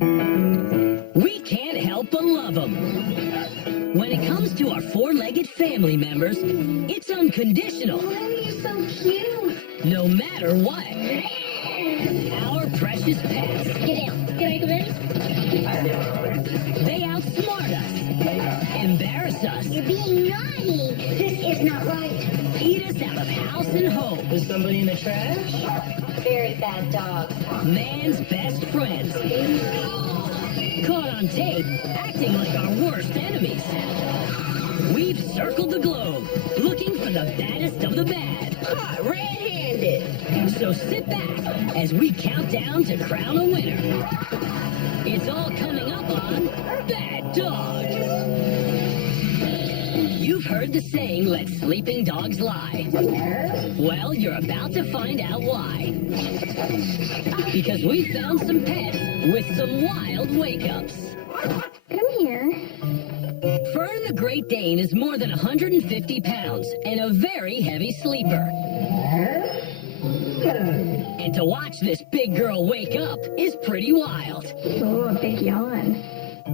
We can't help but love them. When it comes to our four-legged family members, it's unconditional. Oh, you're so cute. No matter what. Our precious pets. Get down. Can I come in? They outsmart us, embarrass us, You're being naughty. This is not right. eat us out of house and home. Is somebody in the trash? Very bad dog. Man's best friends. Caught on tape, acting like our worst enemies. We've circled the globe, looking for the baddest of the bad. Caught red-handed. So sit back as we count down to crown a winner. It's all coming up on Bad Dog. You've heard the saying, let sleeping dogs lie. Well, you're about to find out why. Because we found some pets with some wild wake-ups. Come here. Fern the Great Dane is more than 150 pounds and a very heavy sleeper. And to watch this big girl wake up is pretty wild. Oh, a big yawn.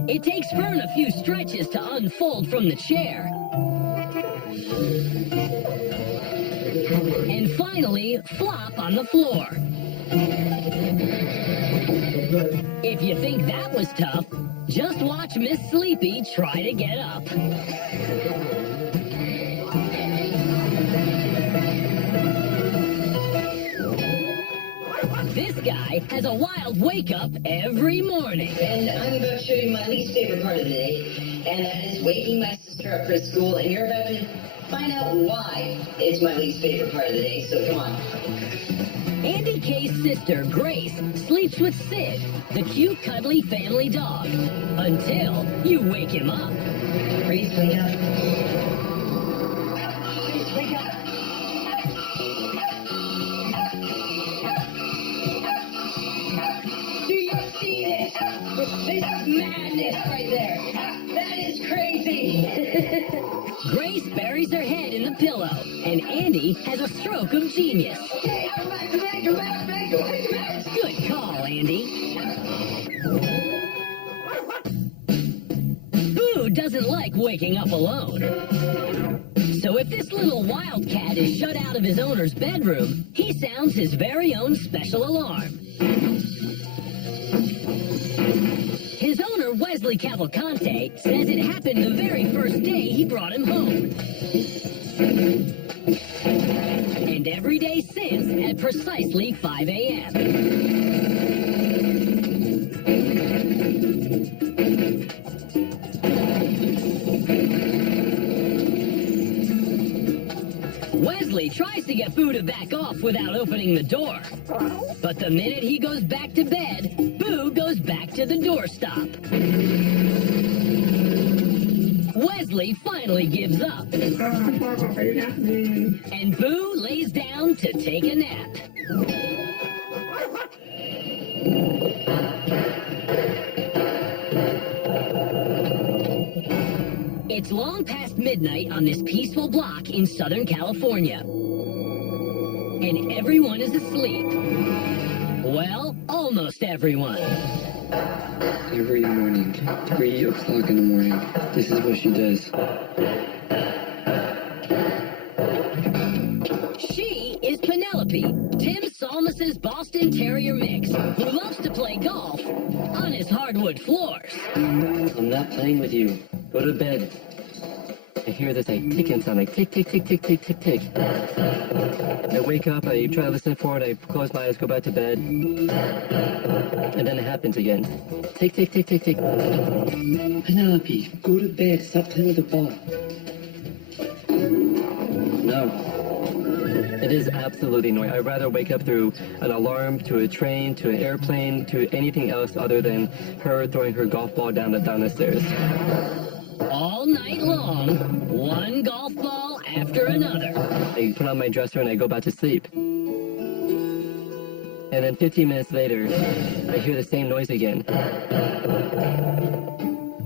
It takes Fern a few stretches to unfold from the chair. And finally, flop on the floor. If you think that was tough, just watch Miss Sleepy try to get up. This guy has a wild wake-up every morning. And I'm about to show you my least favorite part of the day, and that is waking my sister up for school, and you're about to find out why it's my least favorite part of the day, so come on. Andy K's sister, Grace, sleeps with Sid, the cute, cuddly family dog, until you wake him up. Grace, wake up. Grace, wake up. Do you see this? This is madness right there. That is crazy. Grace buries her head in the pillow, and Andy has a stroke of genius. Okay, come back. Good call, Andy. Boo doesn't like waking up alone. So if this little wildcat is shut out of his owner's bedroom, he sounds his very own special alarm. His owner, Wesley Cavalcante, says it happened the very first day he brought him home. And every day since at precisely 5 a.m. Wesley tries to get Boo to back off without opening the door. But the minute he goes back to bed, Boo goes back to the doorstop. Wesley finally gives up. And Boo lays down to take a nap. It's long past midnight on this peaceful block in Southern California. And everyone is asleep. Well, almost everyone. Every morning, 3 o'clock in the morning, this is what she does. She is Penelope, Tim Salmus's Boston Terrier mix, who loves to play golf on his hardwood floors. I'm not playing with you. Go to bed. I hear this like ticking sound, like tick, tick, tick, tick, tick, tick, tick. I wake up, I try to listen for it, I close my eyes, go back to bed. And then it happens again. Tick, tick, tick, tick, tick. Penelope, go to bed, stop playing with the ball. No. It is absolutely annoying. I'd rather wake up through an alarm, to a train, to an airplane, to anything else other than her throwing her golf ball down the stairs. All night long, one golf ball after another. I put on my dresser and I go back to sleep. And then 15 minutes later, I hear the same noise again.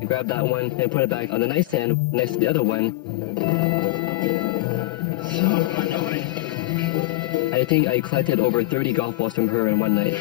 I grab that one and put it back on the nightstand next to the other one. So annoying. I think I collected over 30 golf balls from her in one night.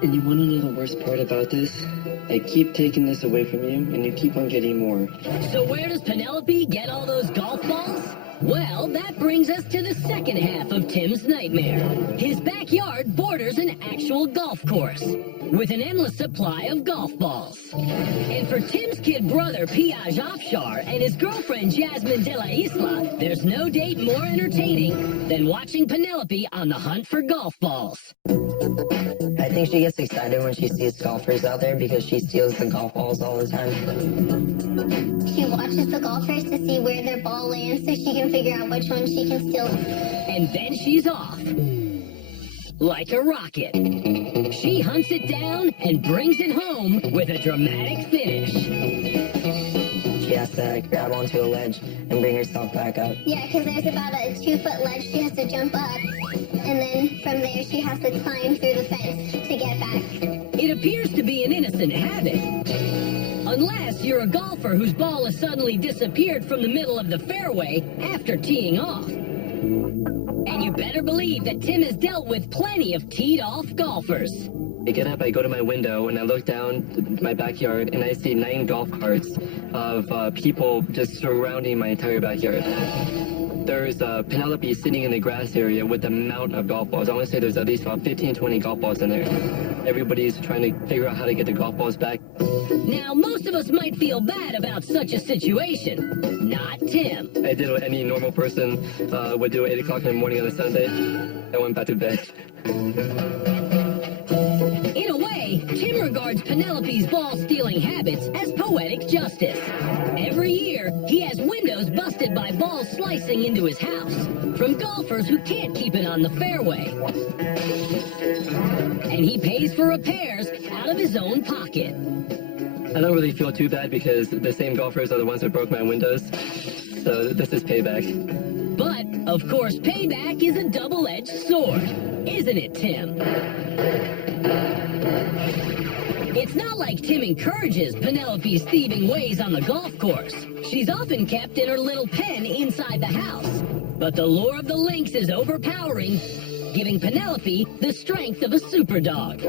And you want to know the worst part about this? I keep taking this away from you, and you keep on getting more. So where does Penelope get all those golf balls? Well, that brings us to the second half of Tim's nightmare. His backyard borders an actual golf course with an endless supply of golf balls. And for Tim's kid brother, Piage Afshar, and his girlfriend, Jasmine De La Isla, there's no date more entertaining than watching Penelope on the hunt for golf balls. I think she gets excited when she sees golfers out there because she steals the golf balls all the time. She watches the golfers to see where their ball lands so she can figure out which one she can steal. And then she's off. Like a rocket. She hunts it down and brings it home with a dramatic finish. She has to grab onto a ledge and bring herself back up. Yeah, because there's about a 2-foot ledge she has to jump up. And then from there she has to climb through the fence to get back. It appears to be an innocent habit. Unless you're a golfer whose ball has suddenly disappeared from the middle of the fairway after teeing off. And you better believe that Tim has dealt with plenty of teed-off golfers. I get up, I go to my window, and I look down my backyard, and I see 9 golf carts of people just surrounding my entire backyard. There's Penelope sitting in the grass area with a mountain of golf balls. I want to say there's at least about 15, 20 golf balls in there. Everybody's trying to figure out how to get the golf balls back. Now, most of us might feel bad about such a situation. Not Tim. I did what any normal person would do at 8 o'clock in the morning on a Sunday. I went back to bed. In a way, Tim regards Penelope's ball-stealing habits as poetic justice. Every year, he has windows busted by balls slicing into his house from golfers who can't keep it on the fairway. And he pays for repairs out of his own pocket. I don't really feel too bad because the same golfers are the ones that broke my windows. So this is payback. But, of course, payback is a double-edged sword. Isn't it, Tim? It's not like Tim encourages Penelope's thieving ways on the golf course. She's often kept in her little pen inside the house. But the lure of the lynx is overpowering, giving Penelope the strength of a super dog.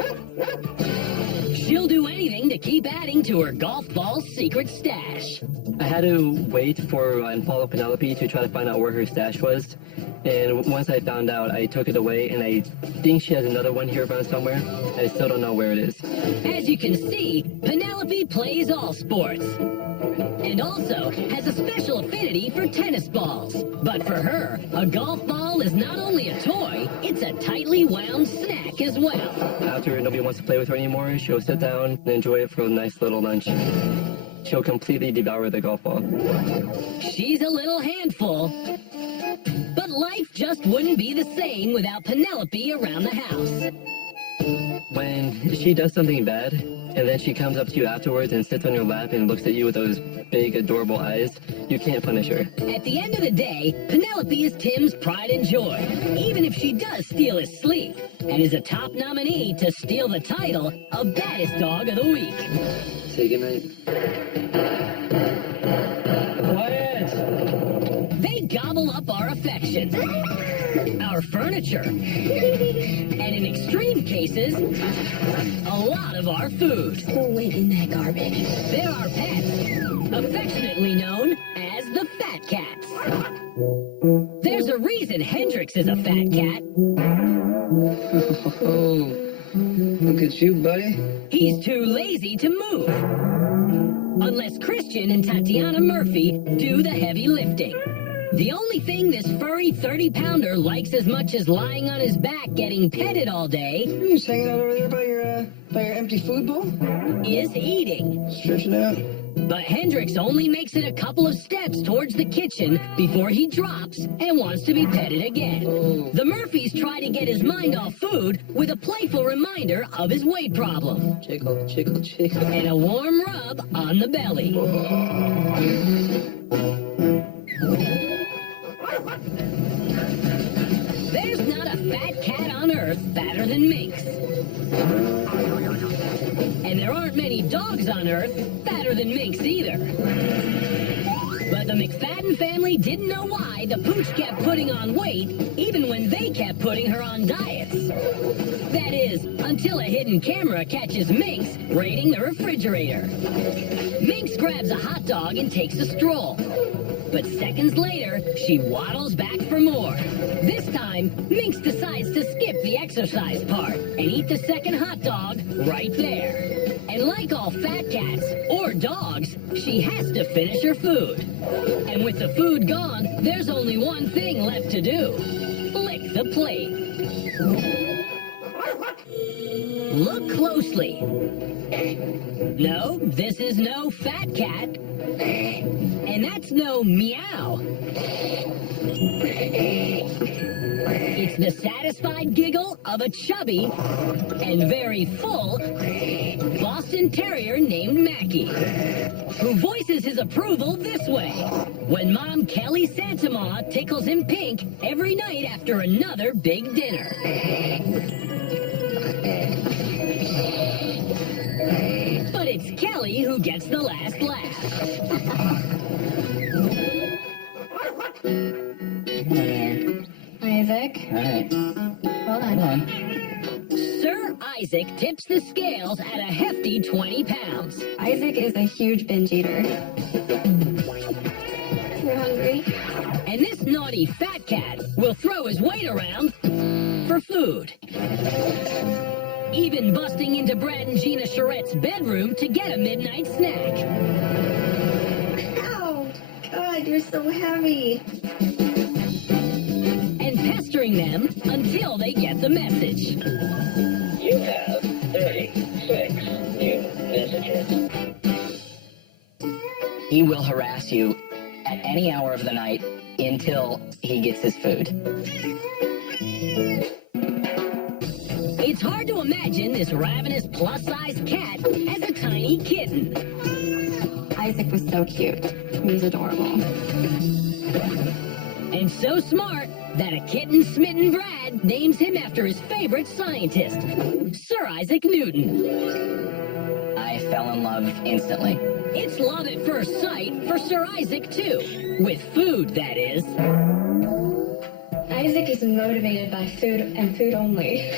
She'll do anything to keep adding to her golf ball secret stash. I had to wait for and follow Penelope to try to find out where her stash was. And once I found out, I took it away, and I think she has another one here around somewhere. I still don't know where it is. As you can see, Penelope plays all sports. And also has a special affinity for tennis balls. But for her, a golf ball is not only a toy, it's a tightly wound snack as well. After nobody wants to play with her anymore, she'll sit down and enjoy it for a nice little lunch. She'll completely devour the golf ball. She's a little handful. But life just wouldn't be the same without Penelope around the house. When she does something bad, and then she comes up to you afterwards and sits on your lap and looks at you with those big, adorable eyes, you can't punish her. At the end of the day, Penelope is Tim's pride and joy, even if she does steal his sleep, and is a top nominee to steal the title of Baddest Dog of the Week. Say goodnight. Quiet! They gobble up our affections, our furniture, and in extreme cases, a lot of our food. We'll wait in that garbage. They're our pets, affectionately known as the fat cats. There's a reason Hendrix is a fat cat. Oh, look at you, buddy. He's too lazy to move. Unless Christian and Tatiana Murphy do the heavy lifting. The only thing this furry 30-pounder likes as much as lying on his back getting petted all day You're just hanging out over there by your empty food bowl? is eating. Stretching out. But Hendrix only makes it a couple of steps towards the kitchen before he drops and wants to be petted again. Oh. The Murphys try to get his mind off food with a playful reminder of his weight problem Jiggle, jiggle, jiggle. and a warm rub on the belly. There's not a fat cat on earth fatter than Minx. And there aren't many dogs on earth fatter than Minx either. But the McFadden family didn't know why the pooch kept putting on weight, even when they kept putting her on diets. That is, until a hidden camera catches Minx raiding the refrigerator. Minx grabs a hot dog and takes a stroll. But seconds later, she waddles back for more. This time, Minx decides to skip the exercise part and eat the second hot dog right there. And like all fat cats, or dogs, she has to finish her food. And with the food gone, there's only one thing left to do. Lick the plate. Look closely. No, this is no fat cat. And that's no meow. It's the satisfied giggle of a chubby and very full Boston Terrier named Mackie, who voices his approval this way when Mom Kelly Santamaw tickles him pink every night after another big dinner. But it's Kelly who gets the last laugh. Isaac, All right. hold Hold on. on. Sir Isaac tips the scales at a hefty 20 pounds. Isaac is a huge binge eater. You're hungry? And this naughty fat cat will throw his weight around for food. Even busting into Brad and Gina Charette's bedroom to get a midnight snack. Ow! God, you're so heavy. And pestering them until they get the message. You have 36 new visitors. He will harass you at any hour of the night until he gets his food. It's hard to imagine this ravenous plus-sized cat as a tiny kitten. Isaac was so cute. He was adorable. And so smart that a kitten-smitten Brad names him after his favorite scientist, Sir Isaac Newton. I fell in love instantly. It's love at first sight for Sir Isaac, too. With food, that is. Isaac is motivated by food and food only.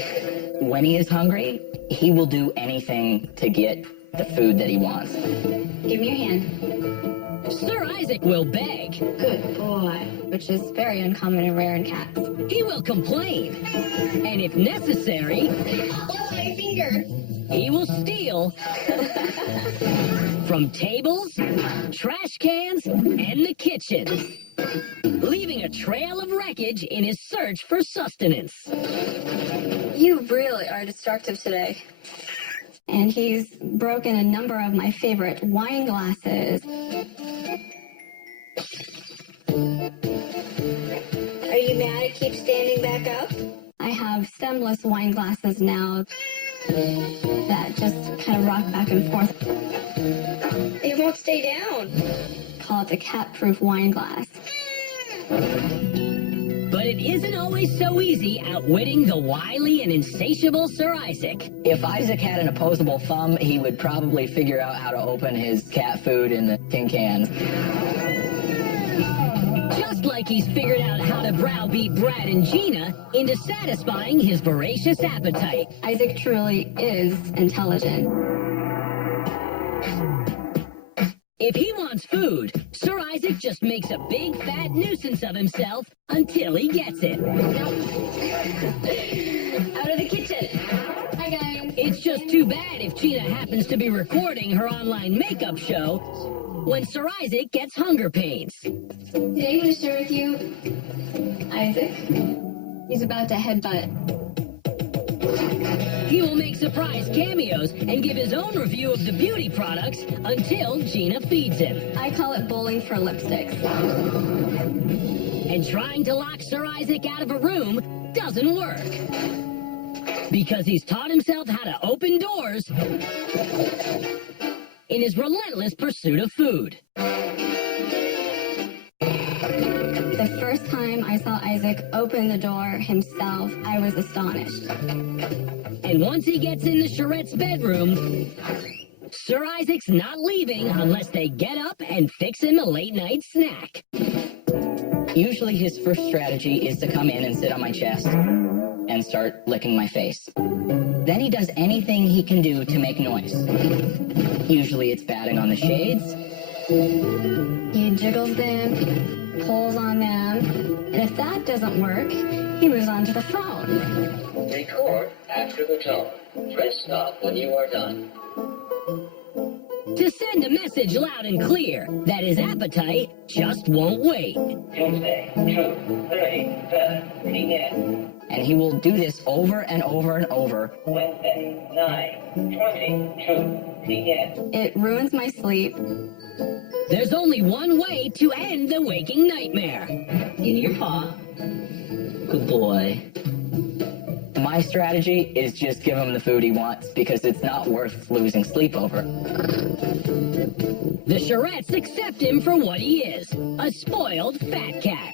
When he is hungry, he will do anything to get the food that he wants. Give me your hand. Sir Isaac will beg. Good boy. Which is very uncommon and rare in cats. He will complain. And if necessary, Oh, my finger! he will steal from tables, trash cans, and the kitchen, leaving a trail of wreckage in his search for sustenance. You really are destructive today. And he's broken a number of my favorite wine glasses. Are you mad it keeps standing back up? I have stemless wine glasses now that just kind of rock back and forth. They won't stay down. Call it the cat-proof wine glass. But it isn't always so easy outwitting the wily and insatiable Sir Isaac. If Isaac had an opposable thumb, he would probably figure out how to open his cat food in the tin cans. Just like he's figured out how to browbeat Brad and Gina into satisfying his voracious appetite. Isaac truly is intelligent. If he wants food, Sir Isaac just makes a big fat nuisance of himself until he gets it. Out of the kitchen. Hi, guys. It's just too bad if Gina happens to be recording her online makeup show when Sir Isaac gets hunger pains. Today I'm going to share with you Isaac. He's about to headbutt. He will make surprise cameos and give his own review of the beauty products until Gina feeds him. I call it bowling for lipsticks. And trying to lock Sir Isaac out of a room doesn't work. Because he's taught himself how to open doors in his relentless pursuit of food. The first time I saw Isaac open the door himself, I was astonished. And once he gets in the Charette's bedroom, Sir Isaac's not leaving unless they get up and fix him a late-night snack. Usually his first strategy is to come in and sit on my chest and start licking my face. Then he does anything he can do to make noise. Usually it's batting on the shades. He jiggles them, pulls on them, and if that doesn't work, he moves on to the phone. Record after the tone. Press stop when you are done. To send a message loud and clear that his appetite just won't wait. Tuesday, 2:37 p.m. And he will do this over and over and over. Wednesday, 9:22 p.m. It ruins my sleep. There's only one way to end the waking nightmare. In your paw. Good boy. My strategy is just give him the food he wants because it's not worth losing sleep over. The charrettes accept him for what he is, a spoiled fat cat.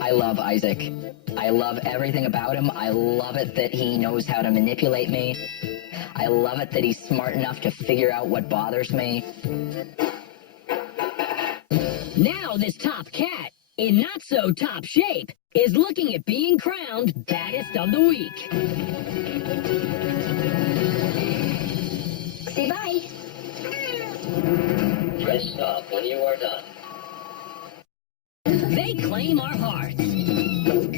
I love Isaac. I love everything about him. I love it that he knows how to manipulate me. I love it that he's smart enough to figure out what bothers me. Now this top cat, in not so top shape, is looking at being crowned baddest of the week. Say bye. Press stop when you are done. They claim our hearts,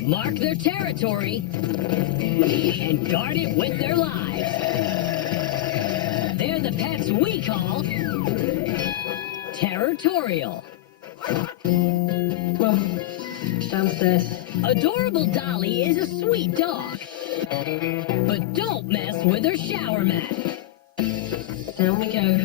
mark their territory, and guard it with their lives. They're the pets we call territorial. Well, downstairs. Adorable Dolly is a sweet dog, but don't mess with her shower mat. Down we go.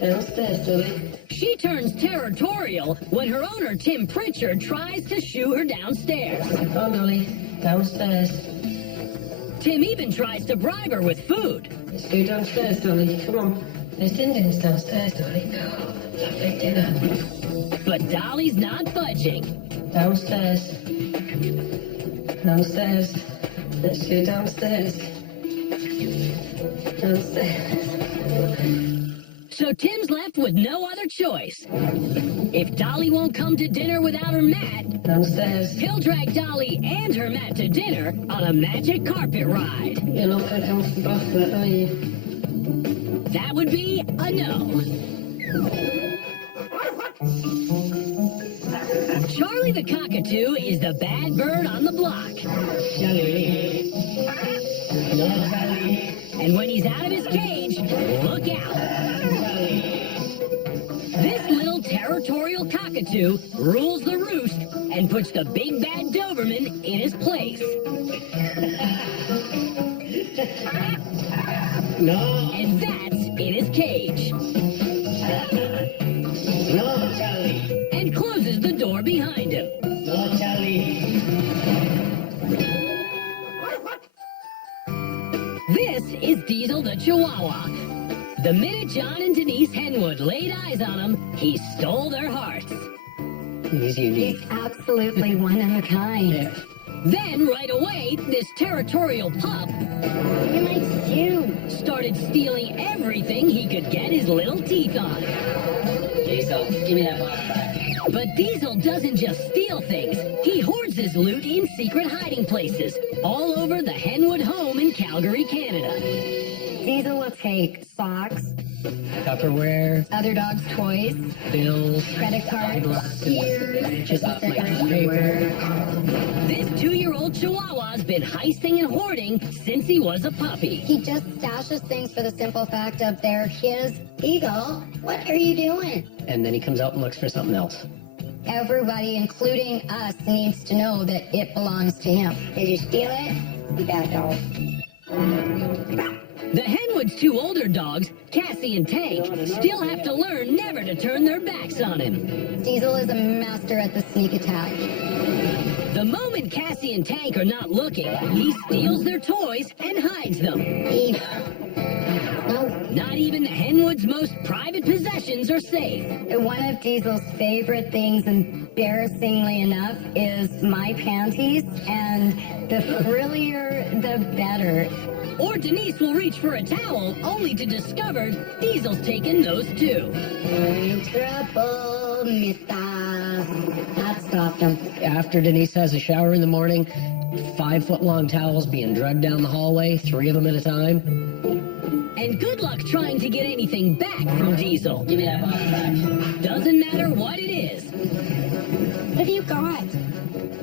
Downstairs, Dolly. She turns territorial when her owner Tim Pritchard tries to shoo her downstairs. Come on, Dolly. Downstairs. Tim even tries to bribe her with food. Let's go downstairs, Dolly. Come on. There's Indians downstairs, Dolly. Lovely dinner. But Dolly's not budging. Downstairs. Downstairs. Let's go downstairs. Downstairs. So Tim's left with no other choice. If Dolly won't come to dinner without her mat, Downstairs. he'll drag Dolly and her mat to dinner on a magic carpet ride. You're not going to come off the bath of that, are you? That would be a no. Charlie the cockatoo is the bad bird on the block. Dolly. No, Dolly. And when he's out of his cage, look out. This little territorial cockatoo rules the roost and puts the big bad Doberman in his place. No. And that's in his cage. No, Charlie. And closes the door behind him. No, Charlie. This is Diesel the Chihuahua. The minute John and Denise Henwood laid eyes on him, he stole their hearts. He's unique. Absolutely one of a kind. Then, right away, this territorial pup He likes you. started stealing everything he could get his little teeth on. Diesel, give me that box back. But Diesel doesn't just steal things. He hoards his loot in secret hiding places all over the Henwood home in Calgary, Canada. Diesel will take socks, Tupperware, other dogs' toys, bills, credit cards, ears, just off my underwear. This 2-year-old Chihuahua's been heisting and hoarding since he was a puppy. He just stashes things for the simple fact of they're his. Eagle, what are you doing? and then he comes out and looks for something else. Everybody, including us, needs to know that it belongs to him. Did you steal it? You bad dog. The Henwood's 2 older dogs, Cassie and Tank, still have to learn never to turn their backs on him. Diesel is a master at the sneak attack. The moment Cassie and Tank are not looking, he steals their toys and hides them. Eve. No, Not even the Henwood's most private possessions are safe. One of Diesel's favorite things, embarrassingly enough, is my panties, and the frillier, the better. Or Denise will reach for a towel only to discover Diesel's taken those too. In trouble, mister. That stopped him. After Denise has a shower in the morning, 5-foot-long towels being dragged down the hallway, 3 of them at a time. And good luck trying to get anything back from Diesel. Give me that box back. Doesn't matter what it is. What have you got?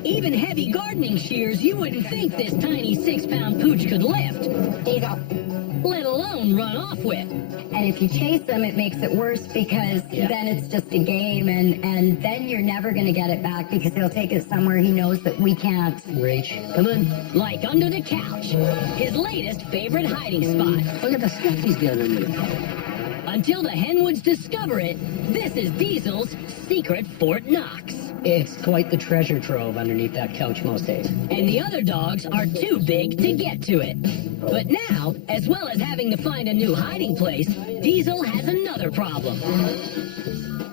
Even heavy gardening shears you wouldn't think this tiny 6-pound pooch could lift, Diesel. let alone run off with. And if you chase them, it makes it worse because then it's just a game, and then you're never going to get it back because he'll take it somewhere he knows that we can't. Reach. Come on. Like under the couch, his latest favorite hiding spot. Look at the stuff he's got under there. Until the Henwoods discover it, this is Diesel's secret Fort Knox. It's quite the treasure trove underneath that couch most days. And the other dogs are too big to get to it. But now, as well as having to find a new hiding place, Diesel has another problem.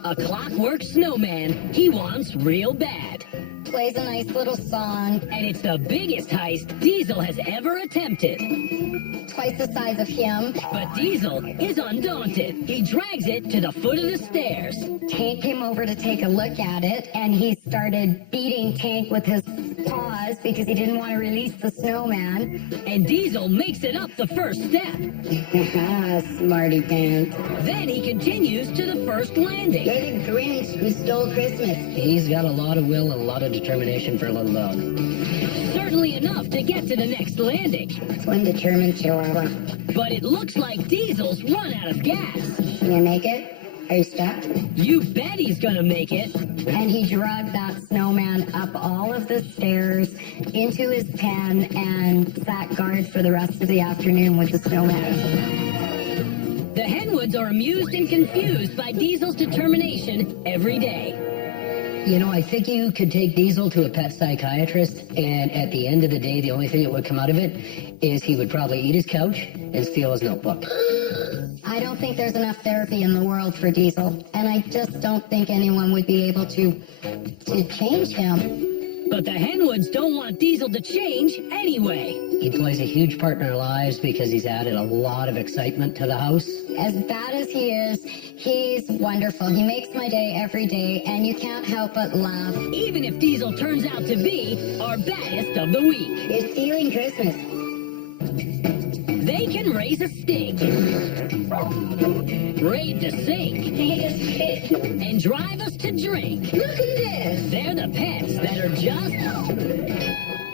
A clockwork snowman he wants real bad. Plays a nice little song. And it's the biggest heist Diesel has ever attempted. Twice the size of him. But Diesel is undaunted. He drags it to the foot of the stairs. Tank came over to take a look at it, and he started beating Tank with his paws because he didn't want to release the snowman. And Diesel makes it up the first step. Smarty pants. Then he continues to the first landing. You're the Grinch who stole Christmas. He's got a lot of will and a lot of determination for a little dog. Certainly enough to get to the next landing. It's one determined chihuahua. But it looks like Diesel's run out of gas. Can you make it? Are you stuck? You bet he's gonna make it. And he dragged that snowman up all of the stairs into his pen and sat guard for the rest of the afternoon with the snowman. The Henwoods are amused and confused by Diesel's determination every day. You know, I think you could take Diesel to a pet psychiatrist, and at the end of the day, the only thing that would come out of it is he would probably eat his couch and steal his notebook. I don't think there's enough therapy in the world for Diesel, and I just don't think anyone would be able to change him. But the Henwoods don't want Diesel to change anyway. He plays a huge part in our lives because he's added a lot of excitement to the house. As bad as he is, he's wonderful. He makes my day every day, and you can't help but laugh. Even if Diesel turns out to be our baddest of the week. You're stealing Christmas. They can raise a stink, raid the sink, and drive us to drink. Look at this. They're the pets that are just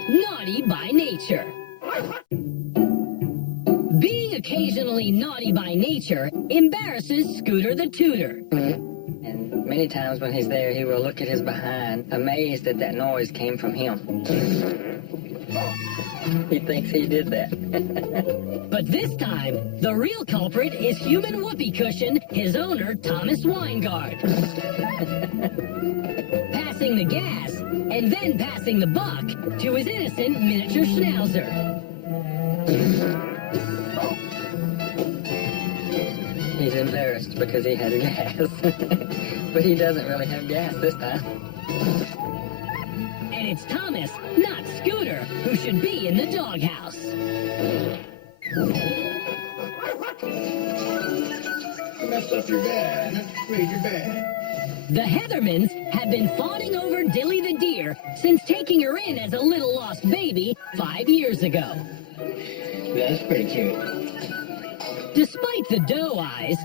naughty by nature. Being occasionally naughty by nature embarrasses Scooter the Tutor. And many times when he's there, he will look at his behind, amazed that that noise came from him. He thinks he did that. But this time, the real culprit is human whoopee cushion, his owner, Thomas Weingard. Passing the gas, and then passing the buck to his innocent miniature schnauzer. He's embarrassed because he has gas. But he doesn't really have gas this time. And it's Thomas, not Scooter, who should be in the doghouse. Messed up your bed. Read your bed. The Heathermans have been fawning over Dilly the deer since taking her in as a little lost baby 5 years ago. That's pretty cute. Despite the doe eyes,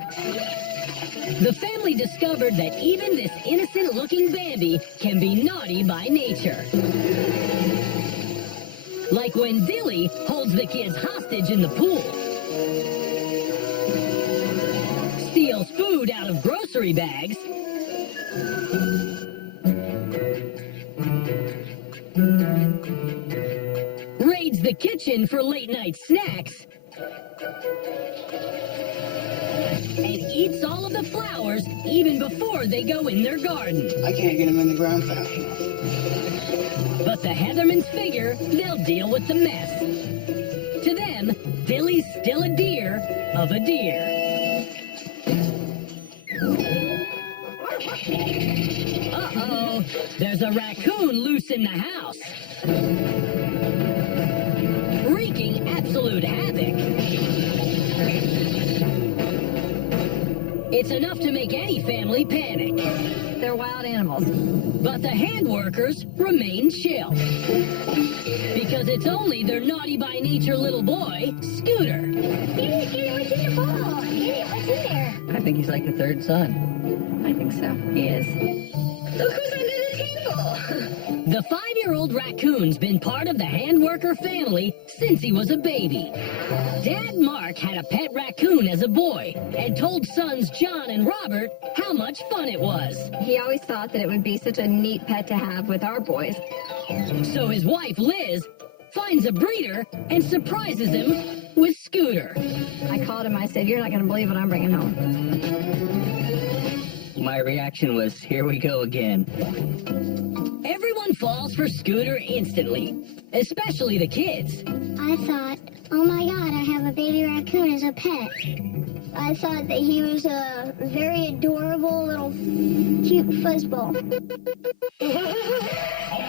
the family discovered that even this innocent-looking Bambi can be naughty by nature. Like when Dilly holds the kids hostage in the pool, steals food out of grocery bags, raids the kitchen for late-night snacks, and eats all of the flowers even before they go in their garden. I can't get him in the ground fast enough. But the Heathermans figure they'll deal with the mess. To them, Dilly's still a deer of a deer. Uh-oh, there's a raccoon loose in the house, wreaking absolute havoc. It's enough to make any family panic. They're wild animals. But the hand workers remain chill. Because it's only their naughty by nature little boy, Scooter. Scooter, what's in your bowl? What's in there? I think he's like the third son. I think so. He is. Look who's under the table. The 5-year-old raccoon's been part of the hand worker family since he was a baby. Dad Mark had a pet raccoon as a boy and told sons John and Robert how much fun it was. He always thought that it would be such a neat pet to have with our boys. So his wife Liz finds a breeder and surprises him with Scooter. I called him. I said, "You're not going to believe what I'm bringing home." My reaction was, here we go again. Everyone falls for Scooter instantly, especially the kids. I thought, oh my God, I have a baby raccoon as a pet. I thought that he was a very adorable little cute fuzzball.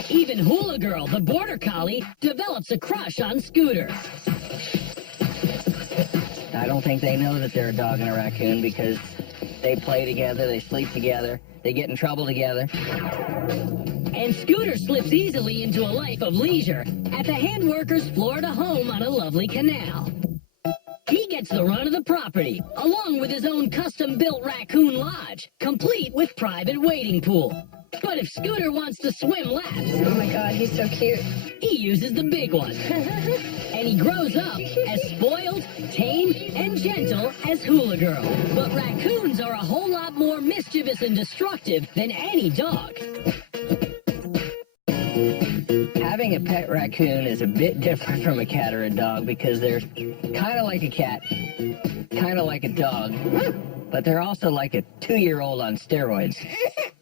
Even Hula Girl, the border collie, develops a crush on Scooter. I don't think they know that they're a dog and a raccoon because they play together, they sleep together, they get in trouble together. And Scooter slips easily into a life of leisure at the hand workers' Florida home on a lovely canal. He gets the run of the property, along with his own custom-built raccoon lodge, complete with private wading pool. But if Scooter wants to swim laps, Oh my God, he's so cute. he uses the big one. And he grows up as spoiled, tame, and gentle as Hula Girl. But raccoons are a whole lot more mischievous and destructive than any dog. Having a pet raccoon is a bit different from a cat or a dog because they're kind of like a cat, kind of like a dog, but they're also like a 2-year-old on steroids.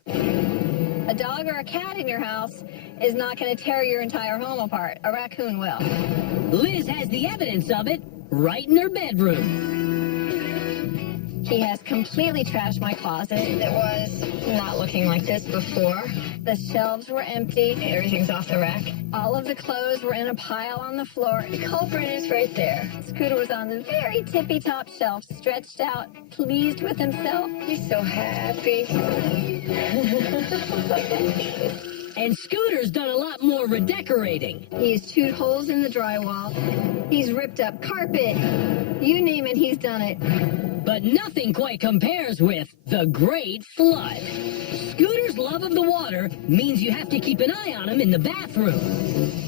A dog or a cat in your house is not going to tear your entire home apart. A raccoon will. Liz has the evidence of it right in her bedroom. He has completely trashed my closet. It was not looking like this before. The shelves were empty. Everything's off the rack. All of the clothes were in a pile on the floor. The culprit is right there. Scooter was on the very tippy top shelf, stretched out, pleased with himself. He's so happy. And Scooter's done a lot more redecorating. He's chewed holes in the drywall. He's ripped up carpet. You name it, he's done it. But nothing quite compares with the Great Flood. Scooter's love of the water means you have to keep an eye on him in the bathroom.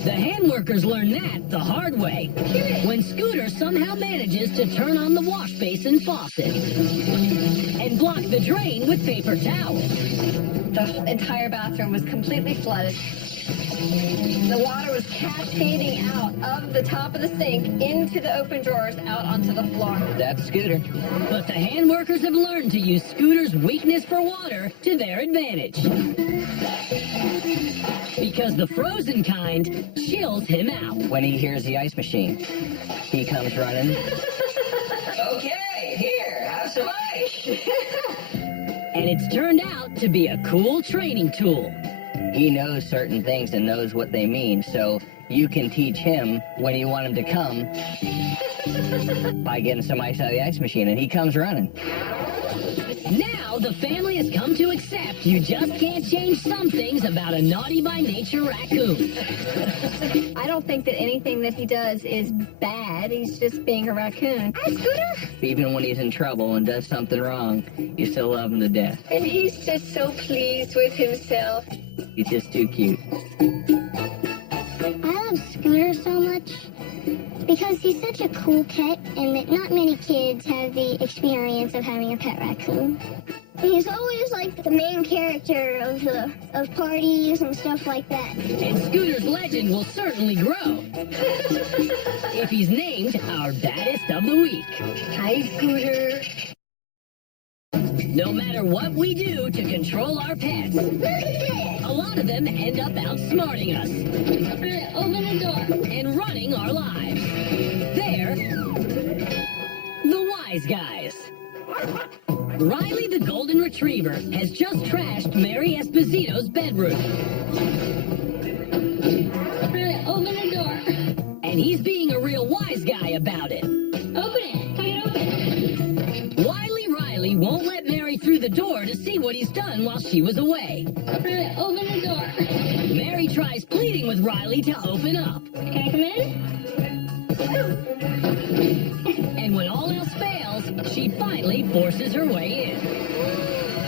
The hand workers learn that the hard way, when Scooter somehow manages to turn on the wash basin faucet and block the drain with paper towels. The entire bathroom was completely flooded. The water was cascading out of the top of the sink into the open drawers out onto the floor. That's Scooter. But the hand workers have learned to use Scooter's weakness for water to their advantage. Because the frozen kind chills him out. When he hears the ice machine, he comes running. Okay, here, have some ice. And it's turned out to be a cool training tool. He knows certain things and knows what they mean, so you can teach him when you want him to come by getting some ice out of the ice machine, and he comes running. Now the family has come to accept you just can't change some things about a naughty by nature raccoon. I don't think that anything that he does is bad. He's just being a raccoon. Hi, Scooter. Even when he's in trouble and does something wrong, you still love him to death. And he's just so pleased with himself. He's just too cute. I love Scooter so much because he's such a cool pet, and that not many kids have the experience of having a pet raccoon. He's always like the main character of parties and stuff like that. And Scooter's legend will certainly grow if he's named our baddest of the week. Hi, Scooter. No matter what we do to control our pets, a lot of them end up outsmarting us. Open the door. And running our lives. They're Wise Guys. Riley the Golden Retriever has just trashed Mary Esposito's bedroom. Riley, open the door. And he's being a real wise guy about it. Open it. Come and open it. Wily Riley won't let Mary through the door to see what he's done while she was away. Riley, open the door. Mary tries pleading with Riley to open up. Can I come in? And when all else fails, she finally forces her way in.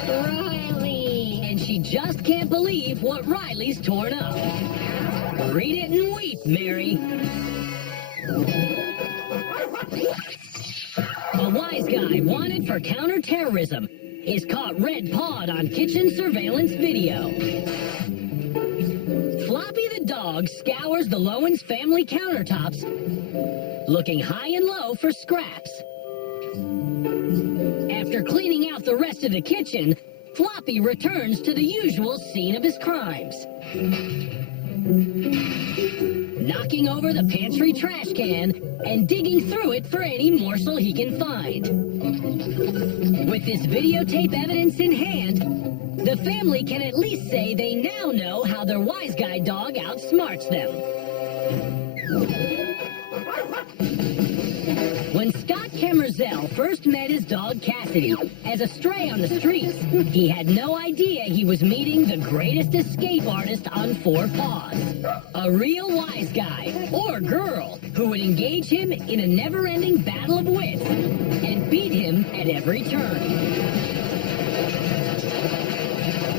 Riley. And she just can't believe what Riley's torn up. Read it and weep, Mary. A wise guy wanted for counterterrorism is caught red-pawed on kitchen surveillance video. Floppy the dog scours the Lowens family countertops, looking high and low for scraps. After cleaning out the rest of the kitchen, Floppy returns to the usual scene of his crimes. Knocking over the pantry trash can and digging through it for any morsel he can find. With this videotape evidence in hand, the family can at least say they now know how their wise guy dog outsmarts them. When Scott Kemerzell first met his dog Cassidy as a stray on the streets, he had no idea he was meeting the greatest escape artist on four paws. A real wise guy, or girl, who would engage him in a never-ending battle of wits and beat him at every turn.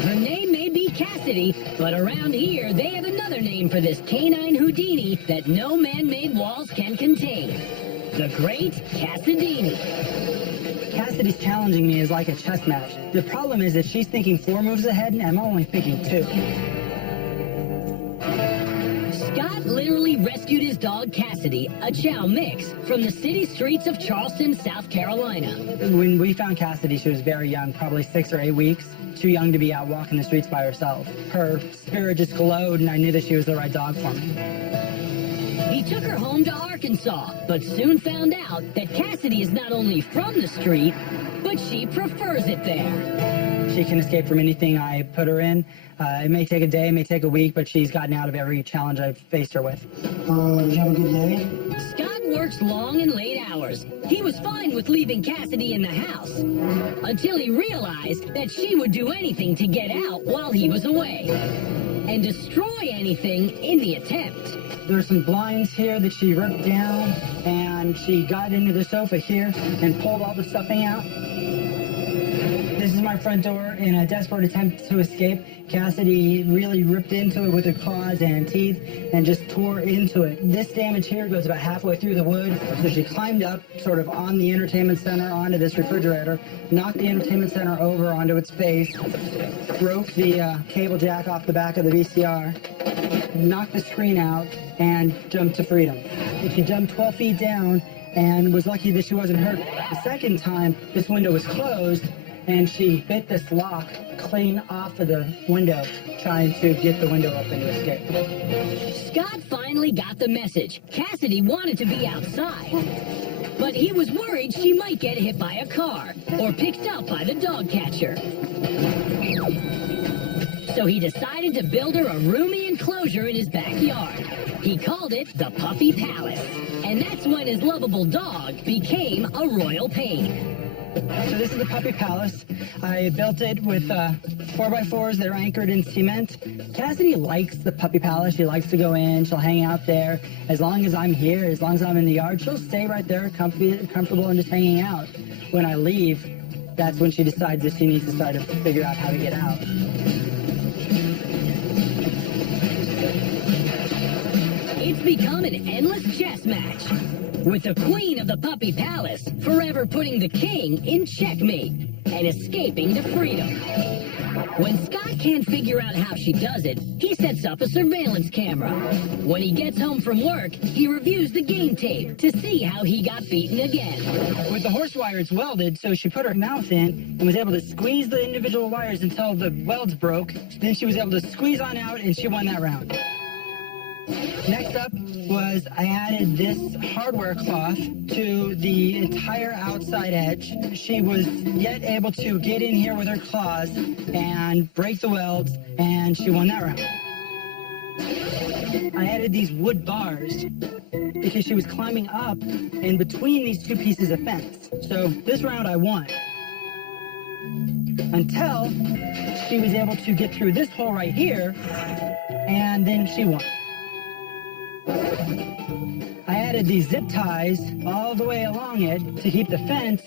Her name may be Cassidy, but around here they have another name for this canine Houdini that no man-made walls can contain. The Great Cassidini. Cassidy's challenging me is like a chess match. The problem is that she's thinking 4 moves ahead and I'm only thinking 2. Scott literally rescued his dog Cassidy, a chow mix, from the city streets of Charleston, South Carolina. When we found Cassidy, she was very young, probably 6 or 8 weeks. Too young to be out walking the streets by herself. Her spirit just glowed and I knew that she was the right dog for me. He took her home to Arkansas, but soon found out that Cassidy is not only from the street, but she prefers it there. She can escape from anything I put her in. It may take a day, it may take a week, but she's gotten out of every challenge I've faced her with. Did you have a good day? Scott works long and late hours. He was fine with leaving Cassidy in the house, until he realized that she would do anything to get out while he was away, and destroy anything in the attempt. There's some blinds here that she ripped down, and she got into the sofa here and pulled all the stuffing out. This is my front door. In a desperate attempt to escape, Cassidy really ripped into it with her claws and teeth and just tore into it. This damage here goes about halfway through the wood, so she climbed up sort of on the entertainment center onto this refrigerator, knocked the entertainment center over onto its face, broke the cable jack off the back of the VCR, knocked the screen out, and jumped to freedom. She jumped 12 feet down and was lucky that she wasn't hurt. The second time, this window was closed, and she bit this lock clean off of the window, trying to get the window open to escape. Scott finally got the message. Cassidy wanted to be outside, but he was worried she might get hit by a car or picked up by the dog catcher. So he decided to build her a roomy enclosure in his backyard. He called it the Puppy Palace, and that's when his lovable dog became a royal pain. So this is the Puppy Palace. I built it with 4x4s that are anchored in cement. Cassidy likes the Puppy Palace. She likes to go in. She'll hang out there. As long as I'm here, as long as I'm in the yard, she'll stay right there, comfortable and just hanging out. When I leave, that's when she decides that she needs to start to figure out how to get out. It's become an endless chess match, with the queen of the Puppy Palace forever putting the king in checkmate and escaping to freedom. When Scott can't figure out how she does it, he sets up a surveillance camera. When he gets home from work, he reviews the game tape to see how he got beaten again. With the horse wire, it's welded, so she put her mouth in and was able to squeeze the individual wires until the welds broke. Then she was able to squeeze on out, and she won that round. Next up was I added this hardware cloth to the entire outside edge. She was yet able to get in here with her claws and break the welds, and she won that round. I added these wood bars because she was climbing up in between these two pieces of fence. So this round I won. Until she was able to get through this hole right here, and then she won. I added these zip ties all the way along it to keep the fence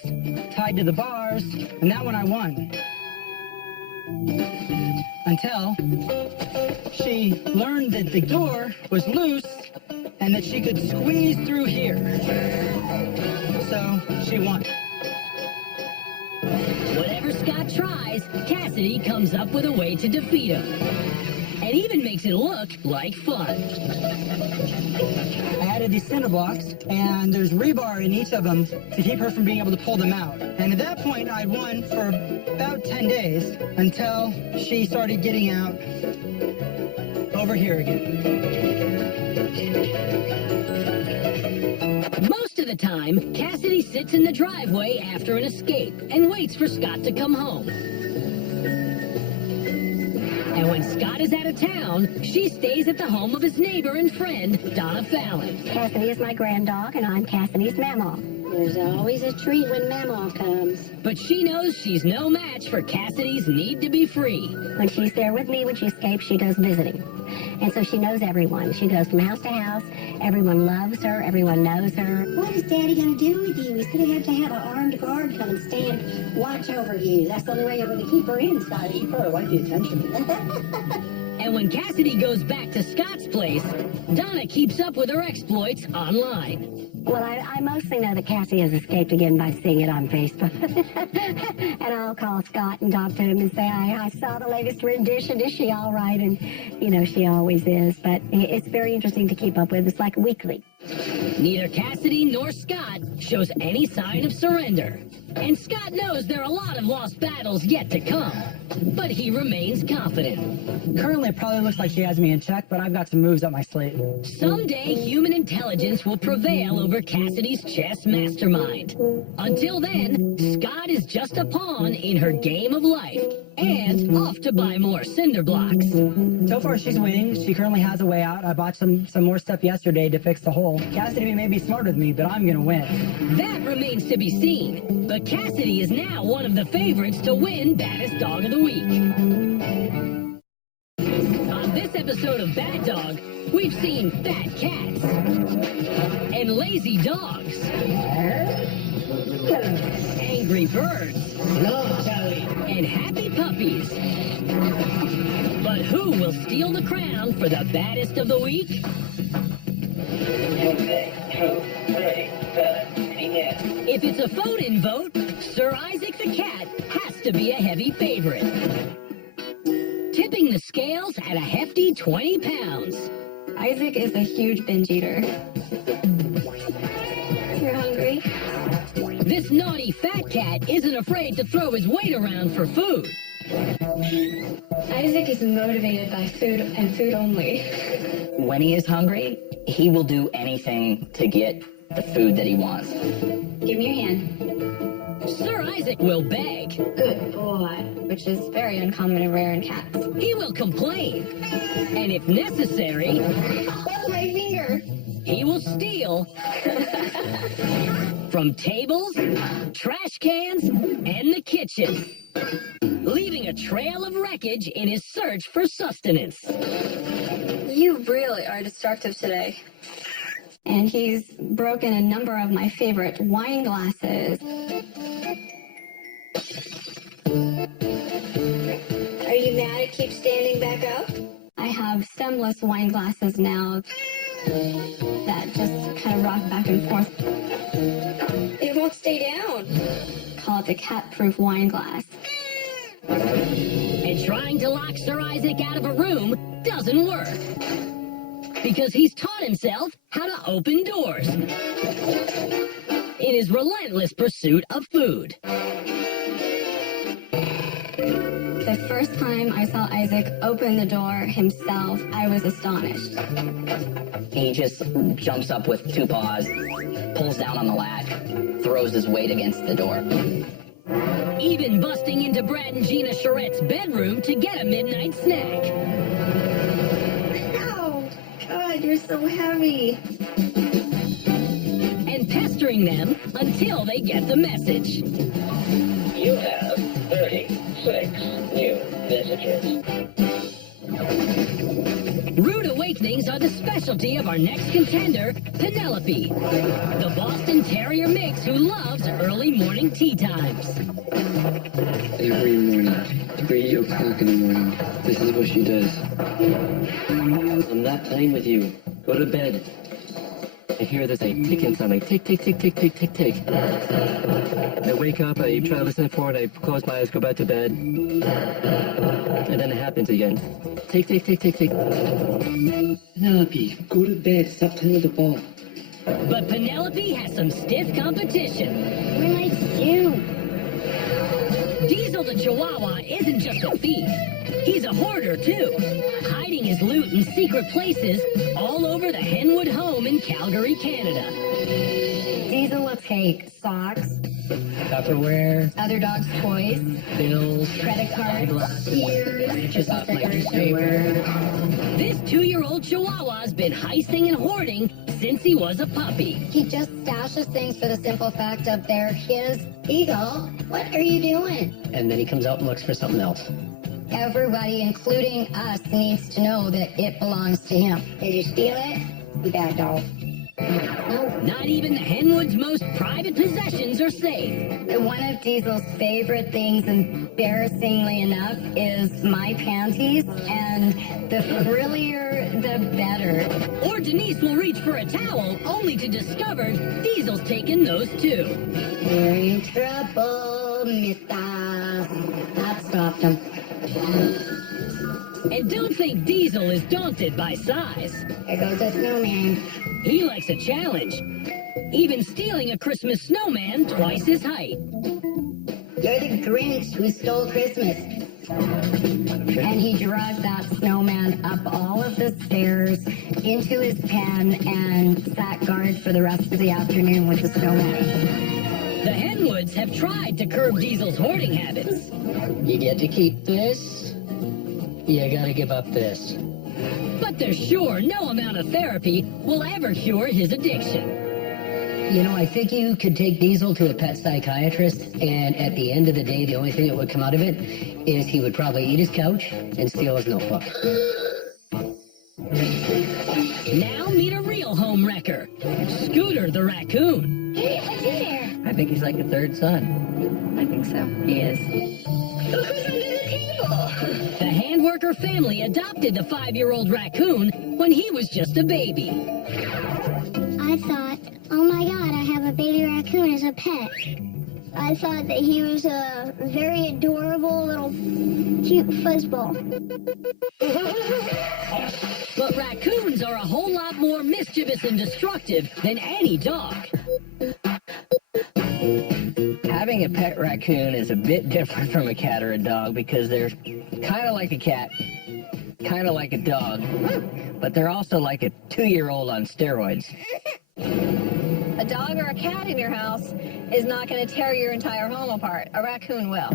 tied to the bars, and that one I won. Until she learned that the door was loose and that she could squeeze through here. So she won. Whatever Scott tries, Cassidy comes up with a way to defeat him. And even makes it look like fun. I added these cinder blocks, and there's rebar in each of them to keep her from being able to pull them out. And at that point, I'd won for about 10 days until she started getting out over here again. Most of the time, Cassidy sits in the driveway after an escape and waits for Scott to come home. And when Scott is out of town, she stays at the home of his neighbor and friend, Donna Fallon. Cassidy is my grand dog, and I'm Cassidy's mamaw. There's always a treat when mamaw comes. But she knows she's no match for Cassidy's need to be free. When she's there with me, when she escapes, she goes visiting. And so she knows everyone. She goes from house to house. Everyone loves her. Everyone knows her. What is Daddy going to do with you? He's going to have an armed guard come and stand watch over you. That's the only way you're going to keep her inside. She probably liked the attention. And when Cassidy goes back to Scott's place, Donna keeps up with her exploits online. Well, I mostly know that Cassie has escaped again by seeing it on Facebook. And I'll call Scott and talk to him and say, I saw the latest rendition. Is she all right? And, you know, she always is. But it's very interesting to keep up with. It's like weekly. Neither Cassidy nor Scott shows any sign of surrender. And Scott knows there are a lot of lost battles yet to come. But he remains confident. Currently, it probably looks like she has me in check, but I've got some moves up my sleeve. Someday, human intelligence will prevail over Cassidy's chess mastermind. Until then, Scott is just a pawn in her game of life. And off to buy more cinder blocks. So far, she's winning. She currently has a way out. I bought some more stuff yesterday to fix the hole. Cassidy may be smart with me, but I'm going to win. That remains to be seen. But Cassidy is now one of the favorites to win Baddest Dog of the Week. On this episode of Bad Dog, we've seen fat cats and lazy dogs, angry birds, and happy puppies. But who will steal the crown for the baddest of the week? If it's a phone-in vote, Sir Isaac the cat has to be a heavy favorite. Tipping the scales at a hefty 20 pounds. Isaac is a huge binge eater. You're hungry? This naughty fat cat isn't afraid to throw his weight around for food. Isaac is motivated by food and food only. When he is hungry, he will do anything to get the food that he wants. Give me your hand. Sir Isaac will beg. Good boy. Which is very uncommon and rare in cats. He will complain. And if necessary, That's my finger. he will steal from tables, trash cans, and the kitchen, leaving a trail of wreckage in his search for sustenance. You really are destructive today. And he's broken a number of my favorite wine glasses. Are you mad it keeps standing back up? I have stemless wine glasses now that just kind of rock back and forth. It won't stay down. Call it the cat-proof wine glass. And trying to lock Sir Isaac out of a room doesn't work. Because he's taught himself how to open doors in his relentless pursuit of food. The first time I saw Isaac open the door himself, I was astonished. He just jumps up with two paws, pulls down on the latch, throws his weight against the door. Even busting into Brad and Gina Charette's bedroom to get a midnight snack. Ow! God, you're so heavy. And pestering them until they get the message. You have 36 new visitors. Rude awakenings are the specialty of our next contender, Penelope, the Boston Terrier mix who loves early morning tea times. Every morning, 3 o'clock in the morning, this is what she does. I'm not playing with you. Go to bed. I hear there's a ticking sound, like tick, tick, tick, tick, tick, tick, tick. I wake up, I try to listen for it, I close my eyes, go back to bed. And then it happens again. Tick, tick, tick, tick, tick. Penelope, go to bed, stop playing with the ball. But Penelope has some stiff competition. Where my shoe? Diesel the Chihuahua isn't just a thief. He's a hoarder, too, hiding his loot in secret places all over the Henwood home in Calgary, Canada. Diesel will take socks, Tupperware, other dogs' toys, bills, credit cards, ears, just off my newspaper. This 2-year-old Chihuahua's been heisting and hoarding since he was a puppy. He just stashes things for the simple fact of they're his. Eagle, what are you doing? And then he comes out and looks for something else. Everybody, including us, needs to know that it belongs to him. Did you steal it? You bad dog. No. Not even the Henwood's most private possessions are safe. One of Diesel's favorite things, embarrassingly enough, is my panties, and the frillier, the better. Or Denise will reach for a towel only to discover Diesel's taken those too. You're in trouble, mister. That stopped him. And don't think Diesel is daunted by size. There goes a snowman. He likes a challenge. Even stealing a Christmas snowman twice his height. You're the Grinch who stole Christmas. And he dragged that snowman up all of the stairs into his pen and sat guard for the rest of the afternoon with the snowman. The Henwoods have tried to curb Diesel's hoarding habits. You get to keep this, you gotta give up this. But they're sure no amount of therapy will ever cure his addiction. You know, I think you could take Diesel to a pet psychiatrist, and at the end of the day, the only thing that would come out of it is he would probably eat his couch and steal his notebook. Now meet a real home wrecker, Scooter the raccoon. Hey, what's in there? I think he's like a third son. I think so. He is. Look who's under the table. The handworker family adopted the 5-year-old raccoon when he was just a baby. I thought, oh my God, I have a baby raccoon as a pet. I thought that he was a very adorable little cute fuzzball. But raccoons are a whole lot more mischievous and destructive than any dog. Having a pet raccoon is a bit different from a cat or a dog because they're kind of like a cat, kind of like a dog, but they're also like a 2-year-old on steroids. A dog or a cat in your house is not going to tear your entire home apart. A raccoon will.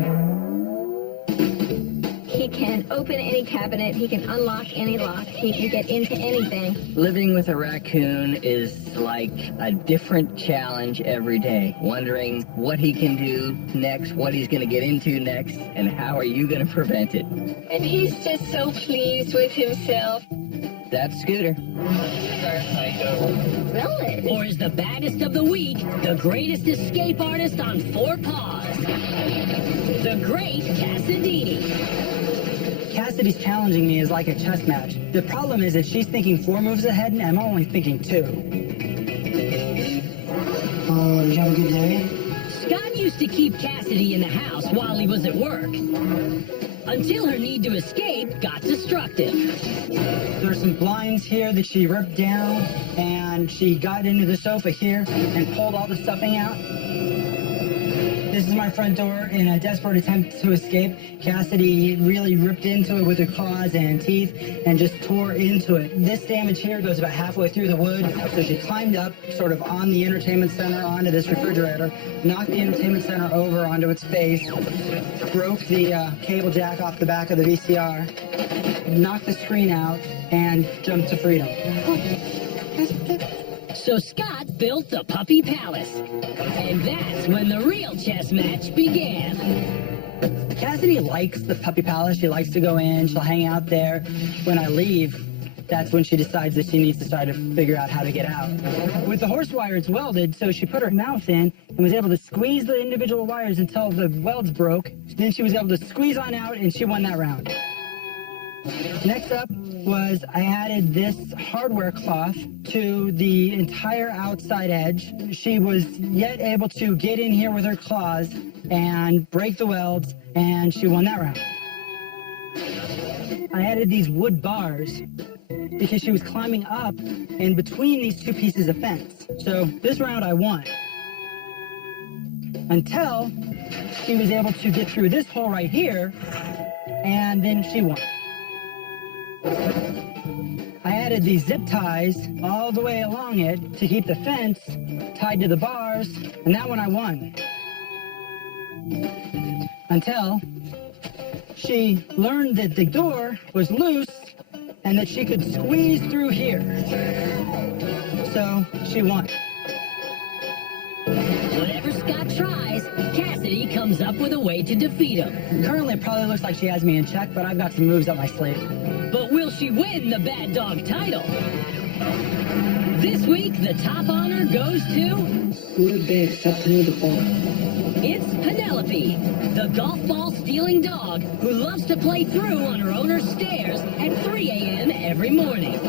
He can open any cabinet. He can unlock any lock. He can get into anything. Living with a raccoon is like a different challenge every day, wondering what he can do next, what he's going to get into next, and how are you going to prevent it. And he's just so pleased with himself. That's Scooter. Really? Or is the baddest of the week the greatest escape artist on 4 paws? The great Cassadini. Cassidy's challenging me is like a chess match. The problem is that she's thinking 4 moves ahead and I'm only thinking 2. Oh, did you have a good day? Scott used to keep Cassidy in the house while he was at work. Until her need to escape got destructive. There's some blinds here that she ripped down, and she got into the sofa here and pulled all the stuffing out. This is my front door. In a desperate attempt to escape, Cassidy really ripped into it with her claws and teeth and just tore into it. This damage here goes about halfway through the wood, so she climbed up sort of on the entertainment center onto this refrigerator, knocked the entertainment center over onto its face, broke the cable jack off the back of the VCR, knocked the screen out, and jumped to freedom. So Scott built the Puppy Palace. And that's when the real chess match began. Cassidy likes the Puppy Palace. She likes to go in. She'll hang out there. When I leave, that's when she decides that she needs to start to figure out how to get out. With the horse wire, it's welded, so she put her mouth in and was able to squeeze the individual wires until the welds broke. Then she was able to squeeze on out, and she won that round. Next up was I added this hardware cloth to the entire outside edge. She was yet able to get in here with her claws and break the welds, and she won that round. I added these wood bars because she was climbing up in between these two pieces of fence. So this round I won. Until she was able to get through this hole right here, and then she won. I added these zip ties all the way along it to keep the fence tied to the bars, and that one I won. Until she learned that the door was loose and that she could squeeze through here. So she won. Whatever Scott tries, Cassidy comes up with a way to defeat him. Currently, it probably looks like she has me in check, but I've got some moves up my sleeve. But will she win the Bad Dog title? This week, the top honor goes to... Go to bed, stop playing the ball. It's Penelope, the golf ball stealing dog who loves to play through on her owner's stairs at 3 a.m. every morning.